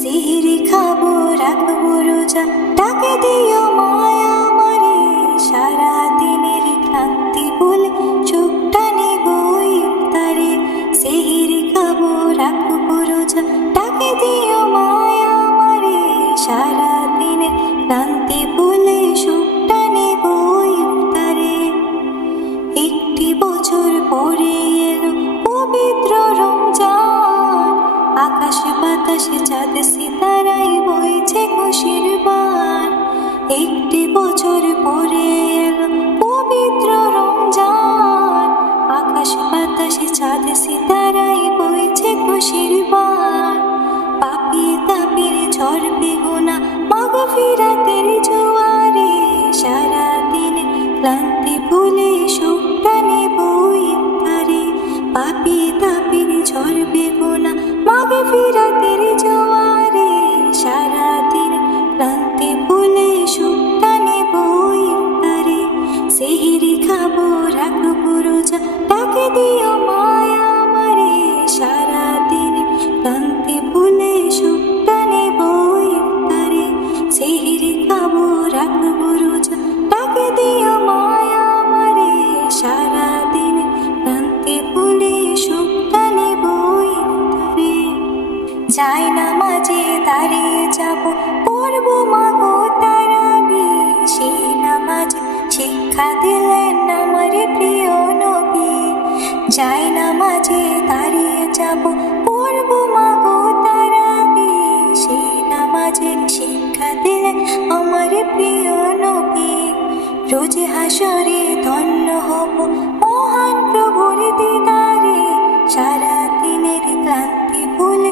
সিহিরি খাবো রাখবো রোজা, ডাকে দিও মায়া আমারে। সারা দিনের ক্লান্তি ভুলে চোখটা নেব ইফতারে। সিহিরি খাবো রাখবো রোজা, ডাকে দিও মায়া আমারে। সারা দিনের ক্লান্তি ভুলে চোখটা নেব ইফতারে। একটি বছর পরে এলো পবিত্র রমজান, আকাশে বাতাসে চাঁদ সিতারায় বইছে খুশির বান। একটি বছর পরে এলো পবিত্র রমজান, আকাশে বাতাসে চাঁদ সিতারায় বইছে খুশির বান। পাপী তাপির ঝরবে গুনাহ মাগফিরাতের জোয়ারে। সারা দিন ক্লান্তি ভুলে সুখটা নেব ইফতারে। পাপী তাপির ঝরবে গুনাহ মাগফিরাতের জোয়ারে। সারা দিন ক্লান্তি ভুলে সুখটা নেব ইফতারে। সিহিরি খাবো রাখবো রোজা, ডাকে দিও মায়া আমারে। সারা দিন ক্লান্তি ভুলে সুখটা নেব ইফতারে। সিহিরি খাবো রাখবো রোজা, ডাকে দিও মায়া আমারে। সারা দিন ক্লান্তি ভুলে সুখটা নেব ইফতারে। যাই নামাজে দাঁড়িয়ে যাব, পড়বো মাগো তারাবি। সেই নামাজ শিক্ষা দিলেন আমার প্রিয় নবী। যাই নামাজে দাঁড়িয়ে যাব, পড়বো মাগো তারাবি। সেই নামাজের শিক্ষা দিলেন আমার প্রিয় নবী। রোজ হাসরে ধন্য হব মহান প্রভুর দিদারে। সারা দিনের ক্লান্তি ভুলে